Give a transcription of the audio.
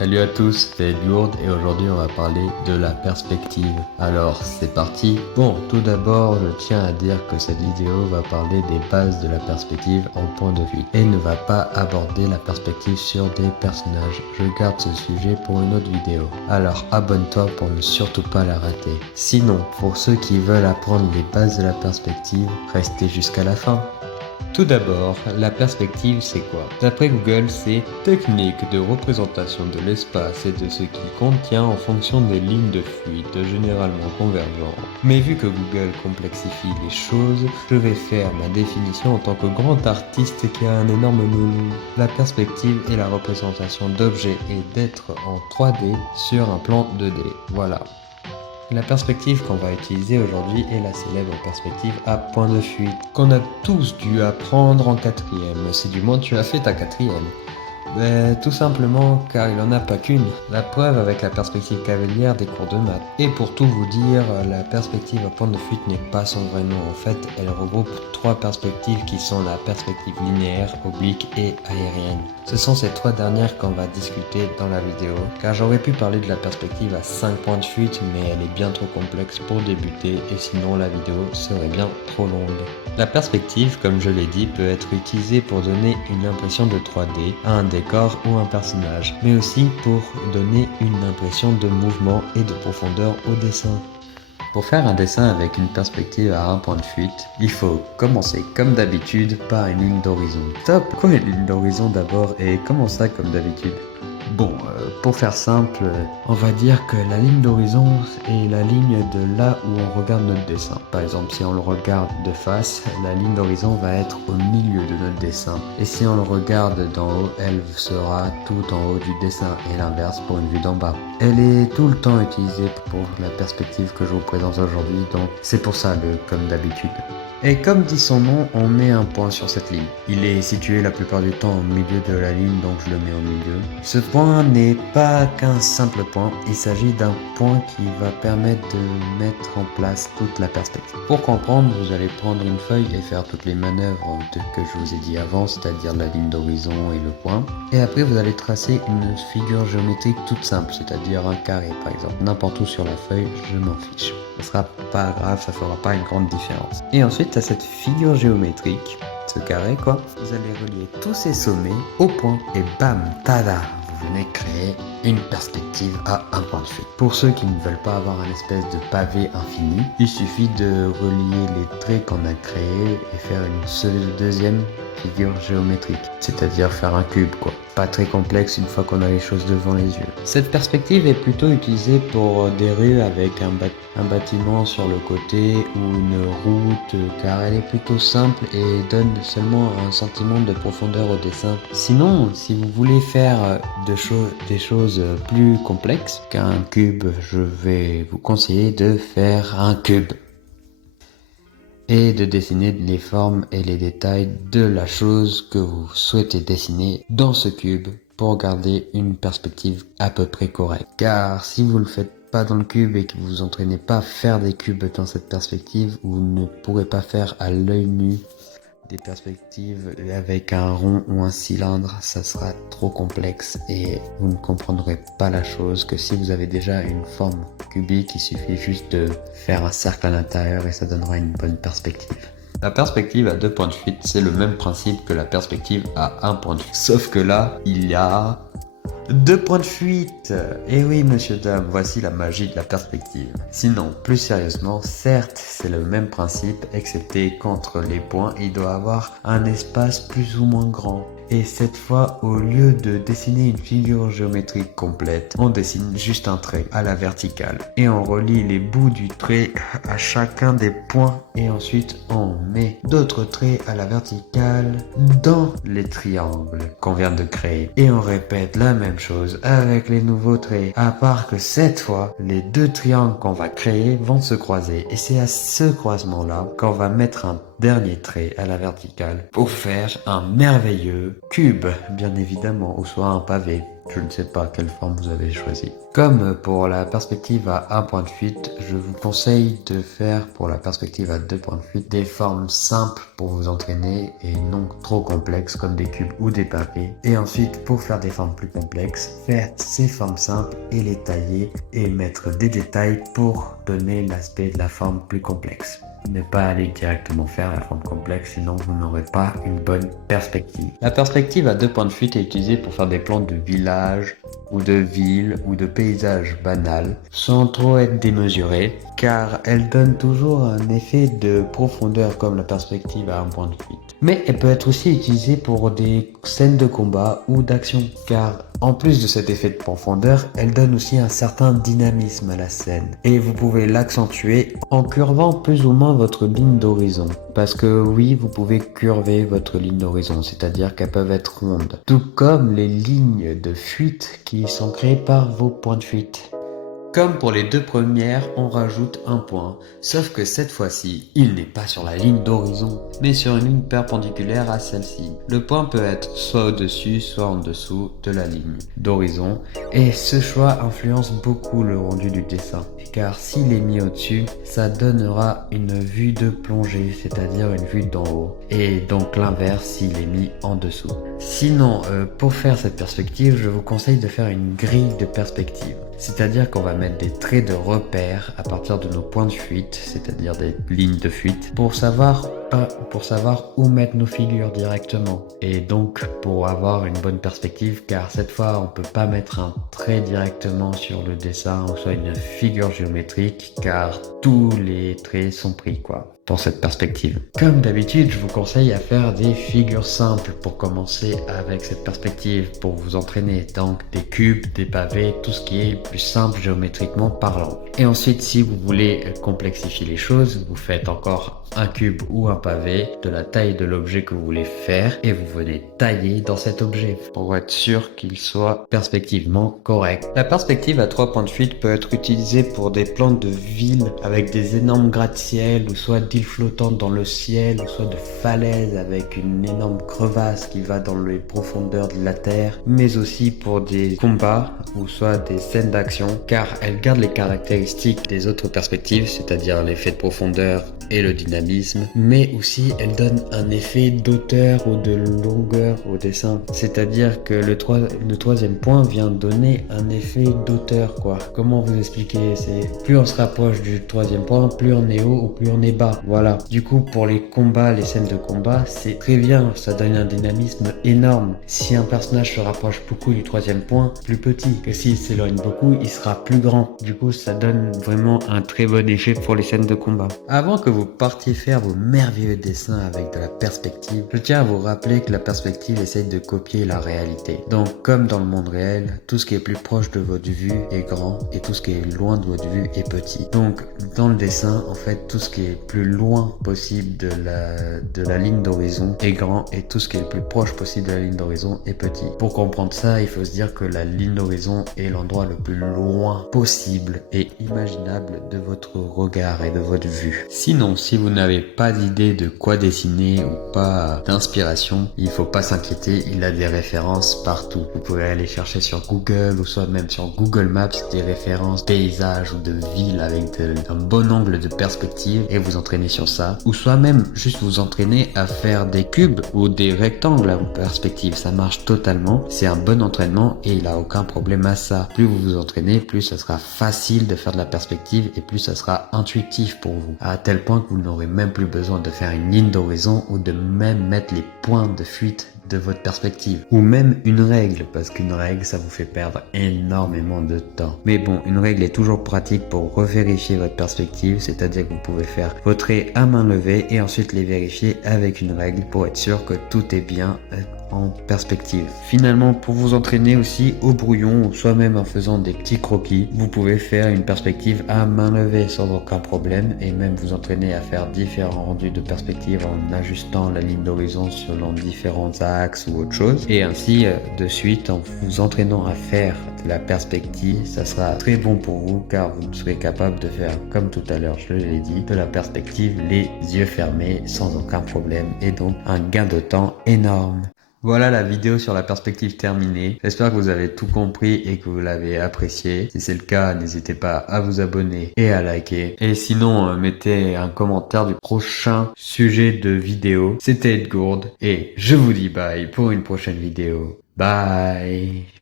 Salut à tous, c'est Lourdes et aujourd'hui on va parler de la perspective. Alors c'est parti. Bon, tout d'abord je tiens à dire que cette vidéo va parler des bases de la perspective en point de vue et ne va pas aborder la perspective sur des personnages. Je garde ce sujet pour une autre vidéo. Alors abonne-toi pour ne surtout pas la rater. Sinon, pour ceux qui veulent apprendre les bases de la perspective, restez jusqu'à la fin. Tout d'abord, la perspective c'est quoi? D'après Google, c'est technique de représentation de l'espace et de ce qu'il contient en fonction des lignes de fuite, généralement convergentes. Mais vu que Google complexifie les choses, je vais faire ma définition en tant que grand artiste qui a un énorme menu. La perspective est la représentation d'objets et d'êtres en 3D sur un plan 2D. Voilà. La perspective qu'on va utiliser aujourd'hui est la célèbre perspective à point de fuite, qu'on a tous dû apprendre en quatrième, si du moins tu as fait ta quatrième. Tout simplement car il n'en a pas qu'une. La preuve avec la perspective cavalière des cours de maths. Et pour tout vous dire, la perspective à point de fuite n'est pas son vrai nom. En fait, elle regroupe trois perspectives qui sont la perspective linéaire, oblique et aérienne. Ce sont ces trois dernières qu'on va discuter dans la vidéo, car j'aurais pu parler de la perspective à 5 points de fuite, mais elle est bien trop complexe pour débuter et sinon la vidéo serait bien trop longue. La perspective, comme je l'ai dit, peut être utilisée pour donner une impression de 3D à un décor ou un personnage, mais aussi pour donner une impression de mouvement et de profondeur au dessin. Pour faire un dessin avec une perspective à un point de fuite, il faut commencer comme d'habitude par une ligne d'horizon. Top, quoi une ligne d'horizon d'abord et comment ça comme d'habitude? Bon, pour faire simple, on va dire que la ligne d'horizon est la ligne de là où on regarde notre dessin. Par exemple, si on le regarde de face, la ligne d'horizon va être au milieu de notre dessin. Et si on le regarde d'en haut, elle sera tout en haut du dessin et l'inverse pour une vue d'en bas. Elle est tout le temps utilisée pour la perspective que je vous présente aujourd'hui, donc c'est pour ça le comme d'habitude. Et comme dit son nom, on met un point sur cette ligne. Il est situé la plupart du temps au milieu de la ligne, donc je le mets au milieu. Ce point n'est pas qu'un simple point, il s'agit d'un point qui va permettre de mettre en place toute la perspective. Pour comprendre, vous allez prendre une feuille et faire toutes les manœuvres que je vous ai dit avant, c'est-à-dire la ligne d'horizon et le point. Et après, vous allez tracer une figure géométrique toute simple, c'est-à-dire un carré par exemple. N'importe où sur la feuille, je m'en fiche. Ce sera pas grave, ça fera pas une grande différence. Et ensuite, à cette figure géométrique, ce carré quoi, vous allez relier tous ces sommets au point et bam, tada, vous venez créer une perspective à un point de fuite. Pour ceux qui ne veulent pas avoir un espèce de pavé infini, il suffit de relier les traits qu'on a créés et faire une seule deuxième figure géométrique, c'est-à-dire faire un cube quoi. Pas très complexe une fois qu'on a les choses devant les yeux. Cette perspective est plutôt utilisée pour des rues avec un bâtiment sur le côté ou une route car elle est plutôt simple et donne seulement un sentiment de profondeur au dessin. Sinon, si vous voulez faire des choses plus complexes qu'un cube, je vais vous conseiller de faire un cube et de dessiner les formes et les détails de la chose que vous souhaitez dessiner dans ce cube pour garder une perspective à peu près correcte. Car si vous le faites pas dans le cube et que vous vous entraînez pas à faire des cubes dans cette perspective, vous ne pourrez pas faire à l'œil nu des perspectives avec un rond ou un cylindre, ça sera trop complexe et vous ne comprendrez pas la chose que si vous avez déjà une forme cubique, il suffit juste de faire un cercle à l'intérieur et ça donnera une bonne perspective. La perspective à 2 points de fuite, c'est le même principe que la perspective à 1 point de fuite. Sauf que là, il y a 2 points de fuite. Et oui, monsieur, dame, voici la magie de la perspective. Sinon, plus sérieusement, certes, c'est le même principe, excepté qu'entre les points, il doit avoir un espace plus ou moins grand. Et cette fois, au lieu de dessiner une figure géométrique complète, on dessine juste un trait à la verticale. Et on relie les bouts du trait à chacun des points. Et ensuite, on met d'autres traits à la verticale dans les triangles qu'on vient de créer. Et on répète la même chose avec les nouveaux traits. À part que cette fois, les deux triangles qu'on va créer vont se croiser. Et c'est à ce croisement-là qu'on va mettre un dernier trait à la verticale pour faire un merveilleux cube, bien évidemment, ou soit un pavé. Je ne sais pas quelle forme vous avez choisi. Comme pour la perspective à 1 point de fuite, je vous conseille de faire pour la perspective à 2 points de fuite des formes simples pour vous entraîner et non trop complexes comme des cubes ou des pavés. Et ensuite, pour faire des formes plus complexes, faire ces formes simples et les tailler et mettre des détails pour donner l'aspect de la forme plus complexe. Ne pas aller directement faire la forme complexe, sinon vous n'aurez pas une bonne perspective. La perspective à 2 points de fuite est utilisée pour faire des plans de village ou de ville ou de paysage banal, sans trop être démesurée, car elle donne toujours un effet de profondeur comme la perspective à 1 point de fuite. Mais elle peut être aussi utilisée pour des scènes de combat ou d'action, car en plus de cet effet de profondeur, elle donne aussi un certain dynamisme à la scène. Et vous pouvez l'accentuer en curvant plus ou moins votre ligne d'horizon. Parce que oui, vous pouvez curver votre ligne d'horizon, c'est-à-dire qu'elles peuvent être rondes. Tout comme les lignes de fuite qui sont créées par vos points de fuite. Comme pour les deux premières, on rajoute un point, sauf que cette fois-ci, il n'est pas sur la ligne d'horizon, mais sur une ligne perpendiculaire à celle-ci. Le point peut être soit au-dessus, soit en dessous de la ligne d'horizon, et ce choix influence beaucoup le rendu du dessin. Car s'il est mis au-dessus, ça donnera une vue de plongée, c'est-à-dire une vue d'en haut, et donc l'inverse s'il est mis en dessous. Sinon, pour faire cette perspective, je vous conseille de faire une grille de perspective. C'est-à-dire qu'on va mettre des traits de repère à partir de nos points de fuite, c'est-à-dire des lignes de fuite, pour savoir où mettre nos figures directement. Et donc pour avoir une bonne perspective, car cette fois on peut pas mettre un trait directement sur le dessin ou soit une figure géométrique, car tous les traits sont pris dans cette perspective. Comme d'habitude, je vous conseille à faire des figures simples pour commencer avec cette perspective, pour vous entraîner. Donc des cubes, des pavés, tout ce qui est plus simple géométriquement parlant. Et ensuite, si vous voulez complexifier les choses, vous faites encore un cube ou un pavé de la taille de l'objet que vous voulez faire et vous venez tailler dans cet objet pour être sûr qu'il soit perspectivement correct. La perspective à 3 points de fuite peut être utilisée pour des plans de ville avec des énormes gratte-ciel ou soit d'îles flottantes dans le ciel ou soit de falaises avec une énorme crevasse qui va dans les profondeurs de la terre, mais aussi pour des combats ou soit des scènes d'action, car elle garde les caractéristiques des autres perspectives, c'est-à-dire l'effet de profondeur et le dynamisme, mais aussi elle donne un effet d'auteur ou de longueur au dessin, c'est-à-dire que le troisième point vient donner un effet d'auteur Comment vous expliquer? C'est plus on se rapproche du troisième point, plus on est haut ou plus on est bas. Voilà. Du coup, pour les combats, les scènes de combat, c'est très bien, ça donne un dynamisme énorme. Si un personnage se rapproche beaucoup du troisième point, plus petit, que s'il s'éloigne beaucoup, il sera plus grand. Du coup, ça donne vraiment un très bon effet pour les scènes de combat. Avant que vous partiez faire vos merveilleux dessins avec de la perspective, je tiens à vous rappeler que la perspective essaye de copier la réalité. Donc, comme dans le monde réel, tout ce qui est plus proche de votre vue est grand et tout ce qui est loin de votre vue est petit. Donc, dans le dessin, en fait, tout ce qui est plus loin possible de la ligne d'horizon est grand et tout ce qui est le plus proche possible de la ligne d'horizon est petit. Pour comprendre ça, il faut se dire que la ligne d'horizon est l'endroit le plus loin possible et imaginable de votre regard et de votre vue. Sinon, si vous n'avez pas d'idée de quoi dessiner ou pas d'inspiration, il faut pas s'inquiéter, il a des références partout. Vous pouvez aller chercher sur Google ou soit même sur Google Maps des références paysages ou de villes avec un bon angle de perspective et vous entraîner sur ça. Ou soit même juste vous entraîner à faire des cubes ou des rectangles en perspective. Ça marche totalement. C'est un bon entraînement et il a aucun problème à ça. Plus vous vous entraînez, plus ça sera facile de faire de la perspective et plus ça sera intuitif pour vous. À tel point que vous n'aurez même plus besoin de faire une ligne d'horizon ou de même mettre les points de fuite de votre perspective. Ou même une règle, parce qu'une règle, ça vous fait perdre énormément de temps. Mais bon, une règle est toujours pratique pour revérifier votre perspective, c'est-à-dire que vous pouvez faire vos traits à main levée et ensuite les vérifier avec une règle pour être sûr que tout est bien en perspective. Finalement, pour vous entraîner aussi au brouillon ou soit-même en faisant des petits croquis, vous pouvez faire une perspective à main levée sans aucun problème et même vous entraîner à faire différents rendus de perspective en ajustant la ligne d'horizon selon différents axes ou autre chose. Et ainsi, de suite, en vous entraînant à faire de la perspective, ça sera très bon pour vous car vous serez capable de faire, comme tout à l'heure je l'ai dit, de la perspective les yeux fermés sans aucun problème et donc un gain de temps énorme. Voilà la vidéo sur la perspective terminée. J'espère que vous avez tout compris et que vous l'avez apprécié. Si c'est le cas, n'hésitez pas à vous abonner et à liker. Et sinon, mettez un commentaire du prochain sujet de vidéo. C'était Ed Gourde et je vous dis bye pour une prochaine vidéo. Bye!